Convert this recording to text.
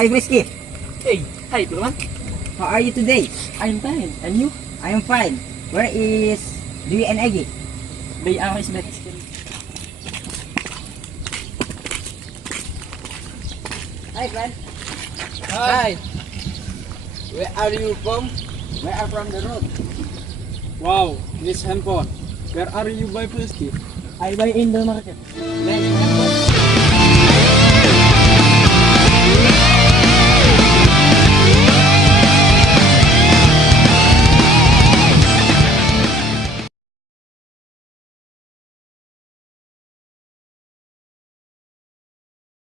Hi, Whiskey. Hey, hi, Bruman. How are you today? I'm fine. And you? I am fine. Where is Dewey and Eggy? They are is back. Hi, friend. Hi. Where are you from? Where are from the road? Wow, this handphone. Where are you buy Whiskey? I buy in the market. Let's